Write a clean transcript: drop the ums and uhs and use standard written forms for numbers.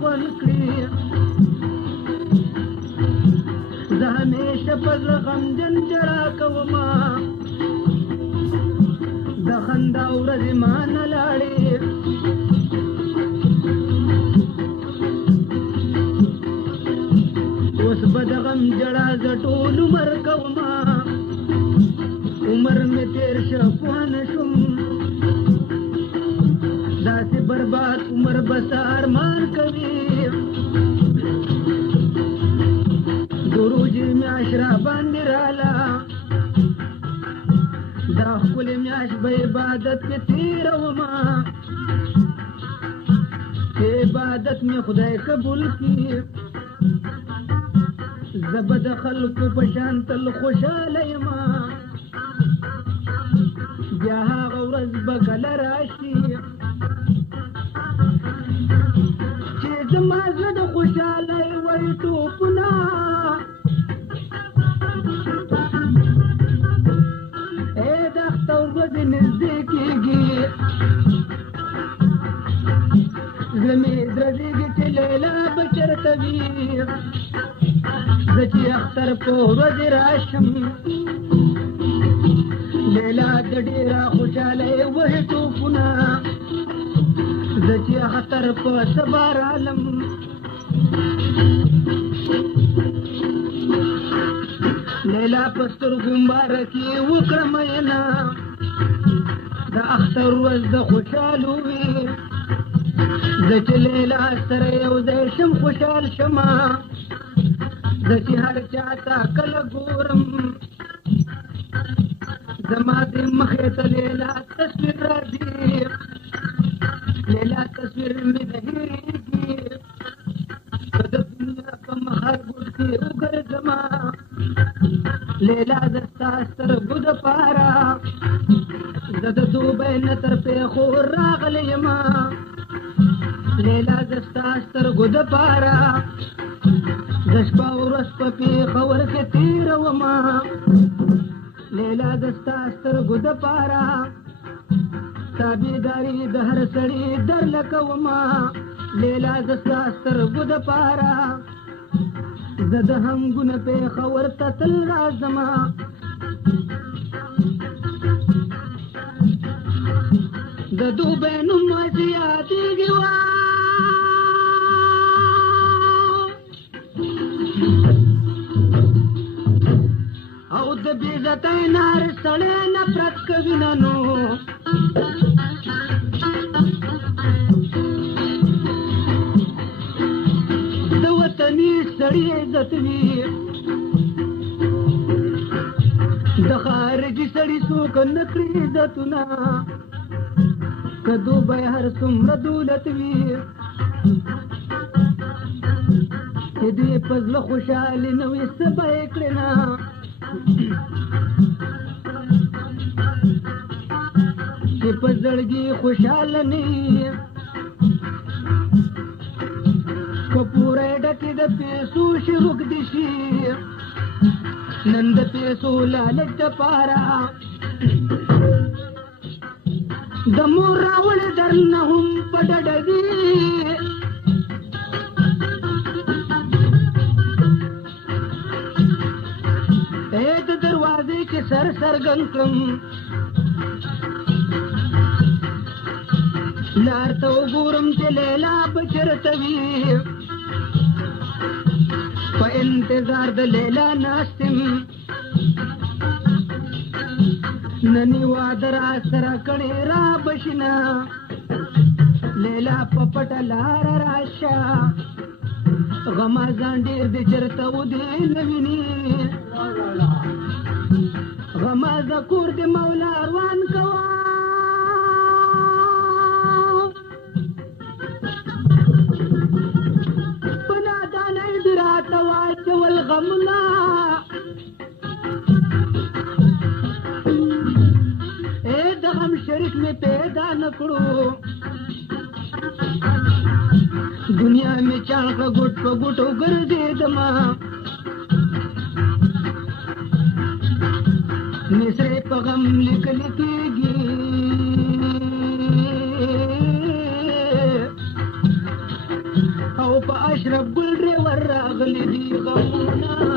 خوند کړي زه همیشه په زړه غمجن ژړا کومه د خندا ورځې ما نه لاړې اوس به د غم ژړا زه ټول عمر کومه عمر مې تېر شه پوه نه شوم داسې برباد عمر به سه ارمان کوي دروجې میاشت را باندې راله دا ښکلې میاشت به عبادت کې تېرومه چې عبادت مې خدای قبول کړي زه به د خلکو په شان تل خوشحاله یمه بیا هغه ورځ به کله راشي چې زما زړه د خوشحالۍ وای ټوپونه ای د اختر ورځې نږدې کېږي زړه مې درزېږي چې لیلا به چېرته وي زه چې اختر په ورځې راشم لیلا د ډېره خوشحالۍ وهي ټوپونه زه چې اختر په سبا رالم لیلا په سترګو مبارکې وکړه مینه د اختر ورځ د خوشحالو وي زه چې لیلا سره یو ځای شم خوشحال شمه زه چې هر چا ته کله ګورم زما د مخې ته لیلا تصویر راځي لیلا تصویر مې نه هېرېږي که د دنیا په مهر ګوټ کې وګرځمه لیلا د ستا سترګو دپاره زه د دوبۍ نه تر پېښور راغلی یمه لیلا د ستا سترګو دپاره زه شپه ورځ په پېښور کې تېرومه لیلا د ستا سترګو دپاره تابعداري د هر سړي در لکومه لیلا د ستا سترګو دپاره زه د هنګونه پېښور ته تل راځمه د دوبۍ نوم ورځې یادېږي او د بېعزتۍ نه هر سړی نفرت کوي نه نو د وطني سړي عزت وي د خارجي سړي څوک نه کړي عزتونه که دوبۍ هر څومره دولت وي چې دې په زړه خوشحالي نه وي څه به یې کړې نه چې په زړګي خوشحاله نه وي که پوره ډکې د پیسو شي روږدې شي نن د پیسو لالچ دپاره د مور راوړې درنه هم په ډډه دي د دروازې کې سر څرګند کړم لار ته وګورم چې لیلا به چېرته وي په انتظار د لیلا ناست یم نن یې واده را سره کړې را بشنه لیلا په پټه لاره راشه غما ځان ډېر دې چېرته ودې نه ویني غما زه کور دې مولا روان کوه په نادانۍ دې راته واچول غمونه د غم شریک مې پیدا نه کړو دنیا مې چاړه ګوټ په ګوټو ګرځېدمه مصرې په غم لیکل کېږي او गमुना